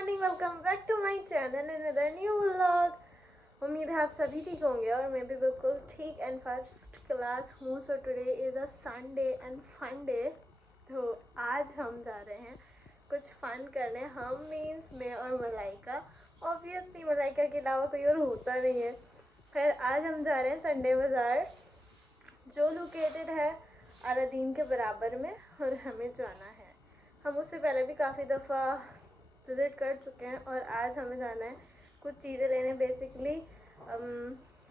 Morning, welcome back to my channel another new vlog. उम्मीद है आप सभी ठीक होंगे और मैं भी बिल्कुल ठीक एंड फर्स्ट क्लास हूँ। So today is a Sunday and fun day. तो आज हम जा रहे हैं कुछ फन करने, हम मीन्स मैं और मलाइका। ऑब्वियसली मलाइका के अलावा कोई और होता नहीं है। खैर आज हम जा रहे हैं संडे बाज़ार, जो लोकेटेड है अलादीन के बराबर में, और हमें जाना है। हम उससे पहले भी काफ़ी दफ़ा विज़िट कर चुके हैं और आज हमें जाना है कुछ चीज़ें लेने। बेसिकली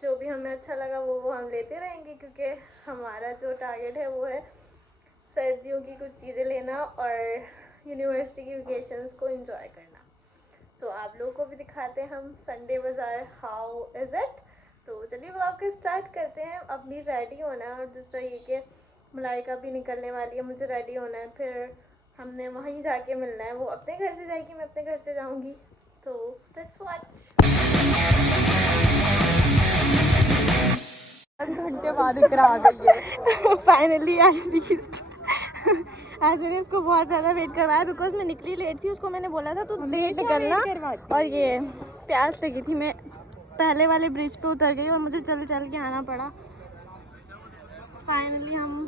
जो भी हमें अच्छा लगा वो हम लेते रहेंगे, क्योंकि हमारा जो टारगेट है वो है सर्दियों की कुछ चीज़ें लेना और यूनिवर्सिटी की वेकेशंस को एंजॉय करना। सो आप लोगों को भी दिखाते हैं हम संडे बाज़ार, हाउ इज़ इट। तो चलिए व्लॉग को स्टार्ट करते हैं। अब भी रेडी होना है और दूसरा ये कि मलाइका भी निकलने वाली है, मुझे रेडी होना है। फिर हमने वहीं जाके मिलना है, वो अपने घर से जाएगी, मैं अपने घर से जाऊंगी। तो लेट्स वॉच। 10 घंटे बाद इकरा आ गई है। Finally I reached. आज मैंने इसको बहुत ज़्यादा वेट करवाया बिकॉज मैं निकली लेट थी। उसको मैंने बोला था तो लेट निकलना, और ये प्यास लगी थी। मैं पहले वाले ब्रिज पे उतर गई और मुझे चल चल के आना पड़ा। फाइनली हम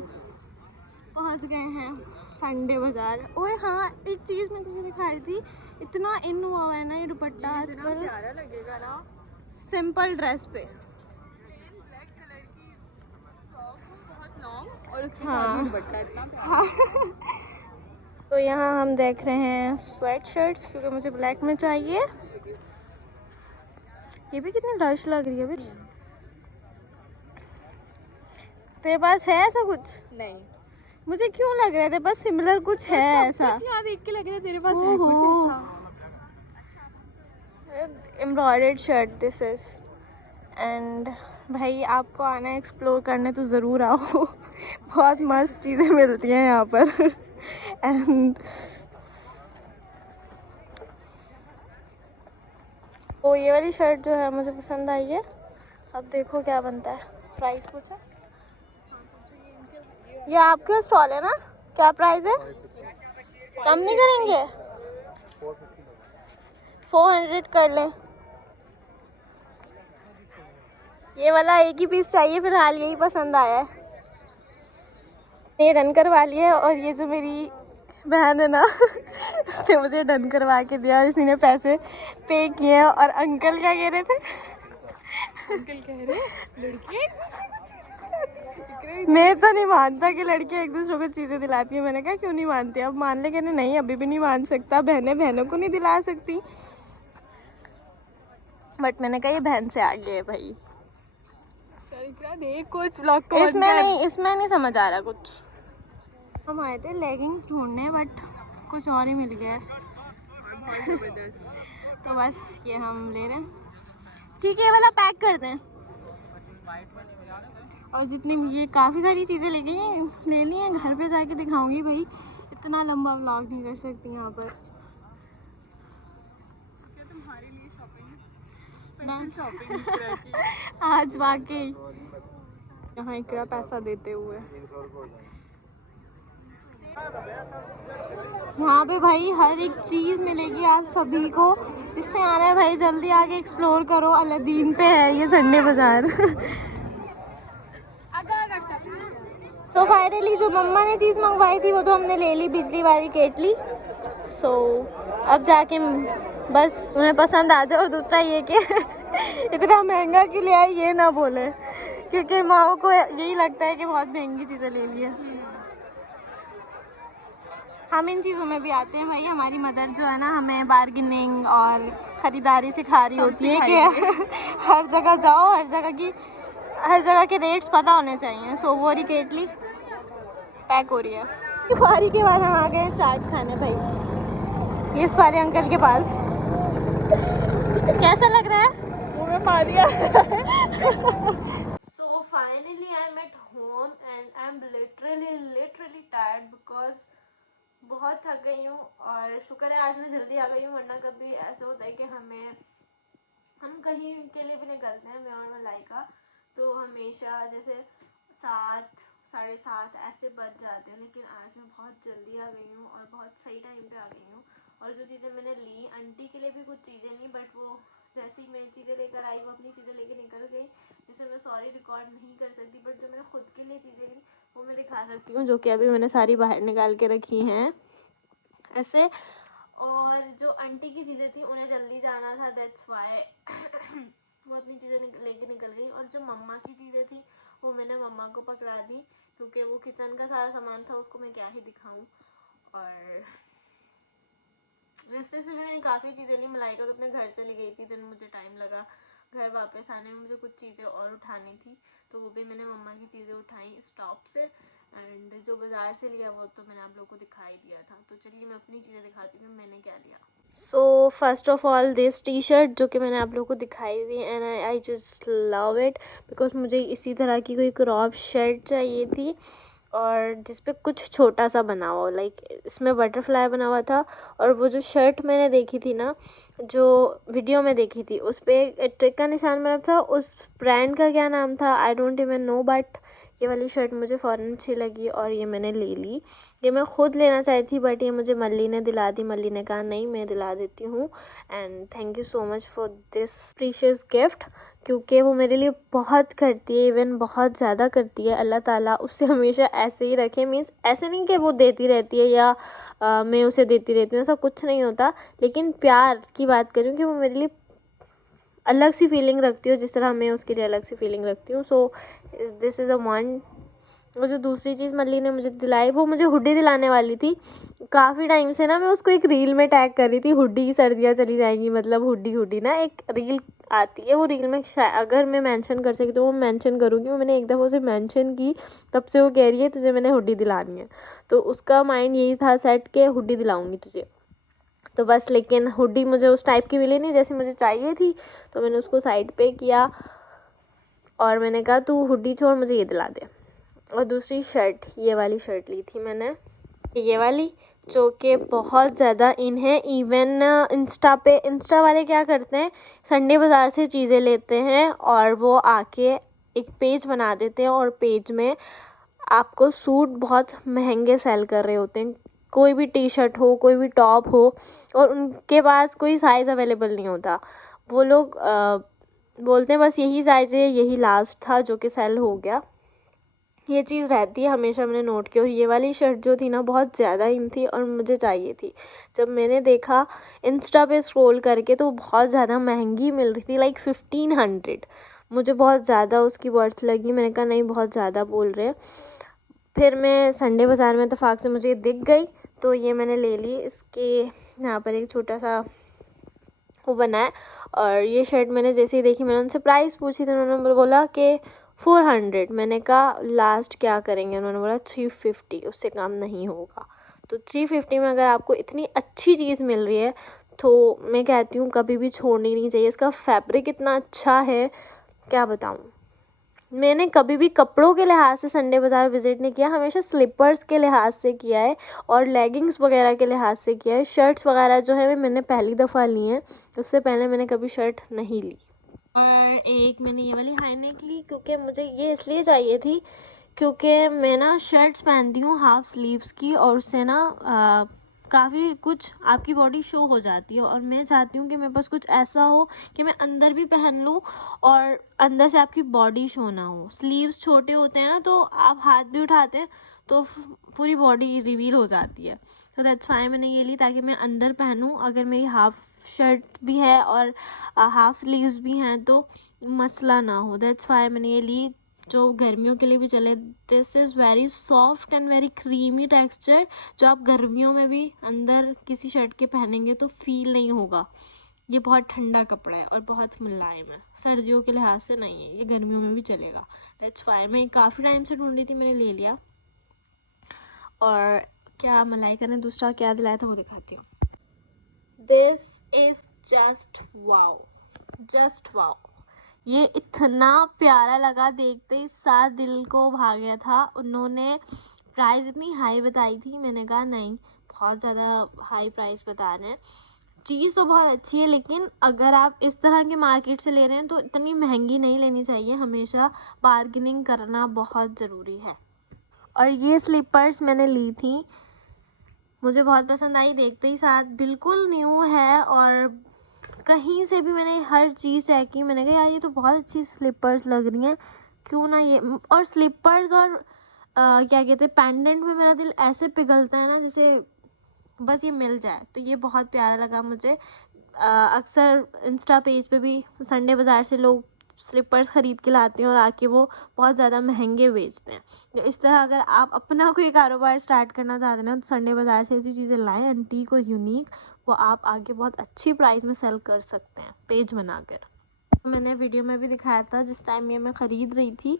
पहुंच गए हैं संडे बाज़ार। ओए हाँ, एक चीज़ मैं तुझे दिखाई थी, इतना इन हुआ है ना ये दुपट्टा आजकल, प्यारा लगेगा ना सिंपल ड्रेस पे। ब्लैक कलर की फ्रॉक बहुत लॉन्ग और उसके हाँ। साथ दुपट्टा इतना प्यारा। तो यहाँ हम देख रहे हैं स्वेट शर्ट्स, क्योंकि मुझे ब्लैक में चाहिए। ये भी कितनी लश लग रही है भी। तेरे पास है ऐसा कुछ? नहीं, मुझे क्यों लग रहा है तेरे पास सिमिलर कुछ है ऐसा। कुछ यहाँ देख के लग रहा है तेरे पास है कुछ ऐसा। Embroidered shirt this is. And भाई आपको आना है एक्सप्लोर करने तो ज़रूर आओ। बहुत मस्त चीज़ें मिलती हैं यहाँ पर। एंड तो ये वाली शर्ट जो है मुझे पसंद आई है। अब देखो क्या बनता है। प्राइस पूछा? ये आपके स्टॉल है ना? क्या प्राइस है? कम नहीं करेंगे? 400 कर लें। ये वाला एक ही पीस चाहिए फिलहाल, यही पसंद आया है, ये डन करवा लिया। और ये जो मेरी बहन है ना, उसने मुझे डन करवा के दिया, इसी ने पैसे पे किए हैं। और अंकल क्या कह रहे थे? अंकल कह रहे लड़की मैं तो नहीं मानता कि लड़कियां एक दूसरे को चीज़ें दिलाती है। मैंने कहा क्यों नहीं मानती? अब मान ले। कहने नहीं, अभी भी नहीं मान सकता, बहनें बहनों को नहीं दिला सकती। बट मैंने कहा ये बहन से आगे है भाई। देख कुछ ब्लॉग को इसमें नहीं समझ आ रहा कुछ। हम आए थे लेगिंग्स ढूंढने, बट कुछ और ही मिल गया है। तो बस ये हम ले रहे हैं। ठीक है, ये वाला पैक कर दें। और जितनी ये काफ़ी सारी चीज़ें ले ली हैं, घर पे जाके दिखाऊंगी भाई। इतना लंबा व्लॉग नहीं कर सकती यहाँ पर। क्या तुम्हारे लिए शॉपिंग आज वाकई यहाँ इकरा पैसा देते हुए। यहाँ पे भाई हर एक चीज़ मिलेगी आप सभी को। जिससे आना है भाई जल्दी आके एक्सप्लोर करो। अलादीन पे है ये संडे बाज़ार। तो फाइनली जो मम्मा ने चीज़ मंगवाई थी वो तो हमने ले ली, बिजली वाली केटली। सो अब जाके बस उन्हें पसंद आ जाए। और दूसरा ये कि इतना महंगा क्यों ले आई ये ना बोले, क्योंकि माओ को यही लगता है कि बहुत महंगी चीज़ें ले ली है। हम इन चीज़ों में भी आते हैं भाई। हमारी मदर जो है ना, हमें बार्गेनिंग और ख़रीदारी सिखा रही होती है कि हर जगह जाओ, हर जगह के रेट्स पता होने चाहिए। सो वो रही केटली पैक हो रही है। बारी के बाद हम आ गए हैं चाट खाने भाई, ये इस वाले अंकल के पास। कैसा लग रहा है? मुँह में Maria. So finally I'm at home and I'm literally tired because बहुत थक गई हूँ। और शुक्र है आज मैं जल्दी आ गई हूँ, वरना कभी ऐसे होता है कि हम कहीं के लिए भी निकलते हैं, मैं और मलाइका, तो हमेशा जैसे 7 7:30 ऐसे बज जाते हैं। लेकिन आज मैं बहुत जल्दी आ गई हूँ और बहुत सही टाइम पे आ गई हूँ। और जो चीज़ें मैंने ली, आंटी के लिए भी कुछ चीज़ें ली, बट वो जैसे ही मैं चीज़ें लेकर आई वो अपनी चीज़ें लेकर निकल गई, जिसे मैं सॉरी रिकॉर्ड नहीं कर सकती। बट जो मैंने खुद के लिए चीज़ें ली वो मैं दिखा सकती हूँ, जो कि अभी मैंने सारी बाहर निकाल के रखी हैं ऐसे। और जो आंटी की चीज़ें थी उन्हें जल्दी जाना था, दैट्स वाई वो अपनी चीज़ें लेके निकल गई। और जो मम्मा की चीज़ें थी वो मैंने मम्मा को पकड़ा दी, क्योंकि वो किचन का सारा सामान था, उसको मैं क्या ही दिखाऊं। और वैसे से मैंने काफ़ी चीज़ें ली। मलाइका तो अपने घर चली गई थी, देन मुझे टाइम लगा घर वापस आने में, मुझे कुछ चीज़ें और उठानी थी, तो वो भी मैंने मम्मा की चीज़ें उठाई स्टॉप से। एंड जो बाज़ार से लिया वो तो मैंने आप लोगों को दिखा ही दिया था। तो चलिए मैं अपनी चीज़ें दिखाती हूँ मैंने क्या लिया। So first of all this T shirt जो कि मैंने आप लोगों को दिखाई थी, and I just love it because मुझे इसी तरह की कोई क्रॉप शर्ट चाहिए थी और जिस पे कुछ छोटा सा बना हुआ, लाइक इसमें बटरफ्लाई बना हुआ था। और वो जो शर्ट मैंने देखी थी ना, जो वीडियो में देखी थी, उस पर एक ट्रिक का निशान बना था। उस ब्रांड का क्या नाम था I don't even know, but ये वाली शर्ट मुझे फ़ौरन अच्छी लगी और ये मैंने ले ली। ये मैं ख़ुद लेना चाही थी बट ये मुझे मल्ली ने दिला दी। मल्ली ने कहा नहीं मैं दिला देती हूँ, and thank you so much for this precious gift, क्योंकि वो मेरे लिए बहुत करती है, इवन बहुत ज़्यादा करती है। अल्लाह ताला उससे हमेशा ऐसे ही रखे, मीन्स ऐसे नहीं कि वो देती रहती है या मैं उसे देती रहती हूँ, ऐसा कुछ नहीं होता। लेकिन प्यार की बात करूँ कि वो मेरे लिए अलग सी फीलिंग रखती हो, जिस तरह मैं उसके लिए अलग सी फीलिंग रखती हूँ। So this is a one. और जो दूसरी चीज़ मल्ली ने मुझे दिलाई वो मुझे हुडी दिलाने वाली थी। काफ़ी टाइम से ना मैं उसको एक रील में टैग कर रही थी, हुडी सर्दियाँ चली जाएंगी मतलब हुडी हुडी ना एक रील आती है, वो रील में अगर मैं मेंशन कर सकी तो वो मेंशन करूँगी। वो मैंने एक दफ़ा उसे मेंशन की, तब से वो कह रही है तुझे मैंने हुडी दिलानी है। तो उसका माइंड यही था सेट के हुडी दिलाऊँगी तुझे। तो बस, लेकिन हुडी मुझे उस टाइप की मिली नहीं जैसी मुझे चाहिए थी, तो मैंने उसको साइड पे किया और मैंने कहा तू हुडी छोड़ मुझे ये दिला दे। और दूसरी शर्ट, ये वाली शर्ट ली थी मैंने, ये वाली, जो कि बहुत ज़्यादा इन है। इवन इंस्टा वाले क्या करते हैं, संडे बाज़ार से चीज़ें लेते हैं और वो आके एक पेज बना देते हैं और पेज में आपको सूट बहुत महंगे सेल कर रहे होते हैं। कोई भी टी शर्ट हो, कोई भी टॉप हो, और उनके पास कोई साइज़ अवेलेबल नहीं होता। वो लोग बोलते हैं बस यही साइज़ है, यही लास्ट था जो कि सेल हो गया। ये चीज़ रहती है हमेशा, मैंने नोट की। और ये वाली शर्ट जो थी ना बहुत ज़्यादा इन थी और मुझे चाहिए थी। जब मैंने देखा इंस्टा पे स्क्रॉल करके तो बहुत ज़्यादा महंगी मिल रही थी, लाइक 1500। मुझे बहुत ज़्यादा उसकी वर्थ लगी। मैंने कहा नहीं बहुत ज़्यादा बोल रहे हैं। फिर मैं संडे बाज़ार में इत्तेफाक से मुझे दिख गई तो ये मैंने ले ली। इसके यहाँ पर एक छोटा सा वो बना है। और ये शर्ट मैंने जैसे ही देखी मैंने उनसे प्राइस पूछी तो उन्होंने बोला कि 400। मैंने कहा लास्ट क्या करेंगे, उन्होंने बोला 350, उससे कम नहीं होगा। तो 350 में अगर आपको इतनी अच्छी चीज़ मिल रही है तो मैं कहती हूँ कभी भी छोड़नी नहीं चाहिए। इसका फैब्रिक इतना अच्छा है क्या बताऊँ। मैंने कभी भी कपड़ों के लिहाज से संडे बाज़ार विज़िट नहीं किया, हमेशा स्लीपर्स के लिहाज से किया है और लेगिंग्स वगैरह के लिहाज से किया है। शर्ट्स वगैरह जो है मैंने पहली दफ़ा ली हैं, उससे पहले मैंने कभी शर्ट नहीं ली। और एक मैंने ये वाली हाई नेक ली क्योंकि मुझे ये इसलिए चाहिए थी क्योंकि मैं ना शर्ट्स पहनती हूँ हाफ स्लीव्स की और उससे ना काफ़ी कुछ आपकी बॉडी शो हो जाती है और मैं चाहती हूँ कि मेरे पास कुछ ऐसा हो कि मैं अंदर भी पहन लूँ और अंदर से आपकी बॉडी शो ना हो। स्लीव्स छोटे होते हैं ना तो आप हाथ भी उठाते हैं तो पूरी बॉडी रिवील हो जाती है। तो दैट्स वाई मैंने ये ली ताकि मैं अंदर पहनूँ। अगर मेरी हाफ शर्ट भी है और हाफ स्लीव्स भी हैं तो मसला ना हो। दैट्स वाई मैंने ये ली, जो गर्मियों के लिए भी चले। This is very soft and very creamy texture, जो आप गर्मियों में भी अंदर किसी शर्ट के पहनेंगे तो फील नहीं होगा। ये बहुत ठंडा कपड़ा है और बहुत मुलायम है, सर्दियों के लिहाज से नहीं है, ये गर्मियों में भी चलेगा। दैट्स वाई मैं काफ़ी टाइम से ढूंढ रही थी, मैंने ले लिया। और क्या मलाइका ने दूसरा क्या दिलाया था वो दिखाती हूँ। This is just wow, just wow. ये इतना प्यारा लगा, देखते ही साथ दिल को भा गया था। उन्होंने प्राइस इतनी हाई बताई थी, मैंने कहा नहीं बहुत ज़्यादा हाई प्राइस बता रहे हैं। चीज़ तो बहुत अच्छी है लेकिन अगर आप इस तरह के मार्केट से ले रहे हैं तो इतनी महंगी नहीं लेनी चाहिए, हमेशा बार्गेनिंग करना बहुत ज़रूरी है। और ये स्लीपर्स मैंने ली थी मुझे बहुत पसंद आई, देखते ही साथ, बिल्कुल न्यू है और कहीं से भी मैंने हर चीज़ चेक की, मैंने कहा यार ये तो बहुत अच्छी स्लीपर्स लग रही हैं, क्यों ना ये, और स्लीपर्स और क्या कहते हैं पेंडेंट में मेरा दिल ऐसे पिघलता है ना जैसे बस ये मिल जाए, तो ये बहुत प्यारा लगा मुझे। अक्सर इंस्टा पेज पे भी संडे बाज़ार से लोग स्लीपर्स ख़रीद के लाते हैं और आके वो बहुत ज़्यादा महंगे बेचते हैं। तो इस तरह अगर आप अपना कोई कारोबार स्टार्ट करना चाहते हैं तो संडे बाज़ार से ऐसी चीज़ें लाएं, एंटीक और यूनिक, वो आप आगे बहुत अच्छी प्राइस में सेल कर सकते हैं पेज बनाकर। मैंने वीडियो में भी दिखाया था जिस टाइम ये मैं ख़रीद रही थी,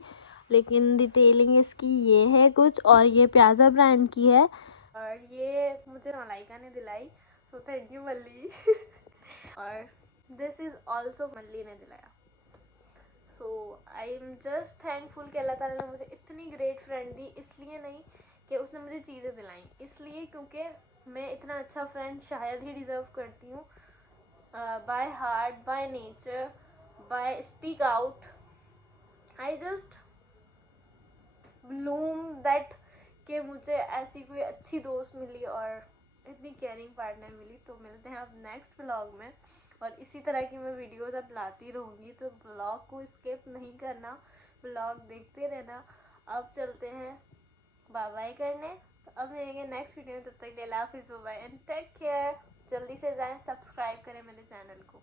लेकिन डिटेलिंग इसकी ये है कुछ, और ये प्याजा ब्रांड की है और ये मुझे मलाइका ने दिलाई, तो थैंक यू मल्ली। और दिस इज़ ऑल्सो मल्ली ने दिलाया। सो आई एम जस्ट थैंकफुल कि अल्लाह ताला ने मुझे इतनी ग्रेट फ्रेंड दी, इसलिए नहीं कि उसने मुझे चीज़ें दिलाई, इसलिए क्योंकि मैं इतना अच्छा फ्रेंड शायद ही डिज़र्व करती हूँ। By heart, by nature, by speak out, I just bloom that कि मुझे ऐसी कोई अच्छी दोस्त मिली और इतनी केयरिंग पार्टनर मिली। तो मिलते हैं अब नेक्स्ट व्लॉग में, और इसी तरह की मैं वीडियोस अब लाती रहूँगी, तो व्लॉग को स्किप नहीं करना, व्लॉग देखते रहना। अब चलते हैं बाय बाय करने, तो अब मिलेंगे नेक्स्ट वीडियो में, तब तक के लिए अल्लाह हाफिज़, बाय एंड टेक केयर। जल्दी से जाएं, सब्सक्राइब करें मेरे चैनल को।